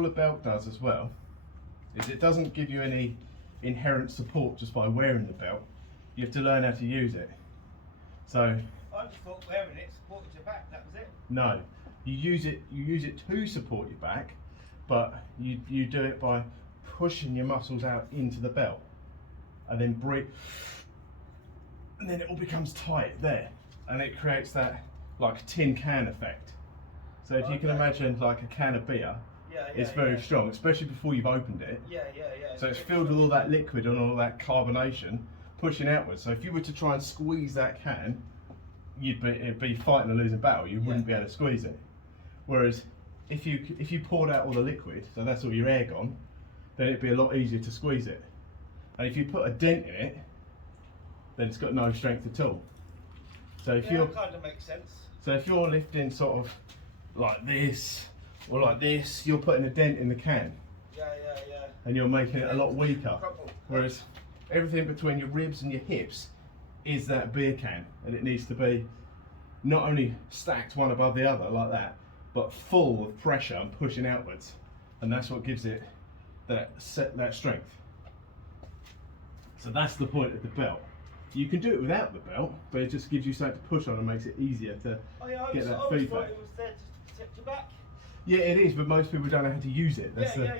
all a belt does as well is it doesn't give you any inherent support just by wearing the belt. You have to learn how to use it. So I just thought wearing it supported your back, that was it. no, you use it to support your back, but you do it by pushing your muscles out into the belt and then breathe, and then it all becomes tight there, and it creates that like tin can effect. So if you can imagine like a can of beer, it's very strong, especially before you've opened it. Yeah. So it's filled with all that liquid and all that carbonation pushing outwards. So if you were to try and squeeze that can, it'd be fighting a losing battle. You wouldn't be able to squeeze it. Whereas if you poured out all the liquid, so that's all your air gone, then it'd be a lot easier to squeeze it. And if you put a dent in it, then it's got no strength at all. So if that kind of makes sense. So if you're lifting sort of like this or like this, you're putting a dent in the can. Yeah. And you're making it a lot weaker. Whereas everything between your ribs and your hips is that beer can, and it needs to be not only stacked one above the other like that, but full of pressure and pushing outwards, and that's what gives it that strength. So that's the point of the belt. You can do it without the belt, but it just gives you something to push on and makes it easier to get that I feedback. thought it was there just to protect your back. Yeah, it is, but most people don't know how to use it. That's Yeah.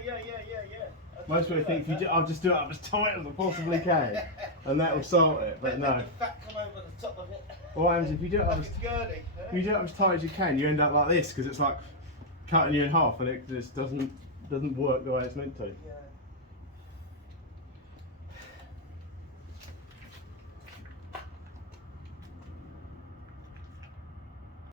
Most people think I'll just do it up as tight as I possibly can, and that will sort it. But no. The fat come over the top of it. What happens if you do it up Like as it's Gurney, if you do it up as tight as you can? You end up like this because it's like cutting you in half, and it just doesn't work the way it's meant to. Yeah.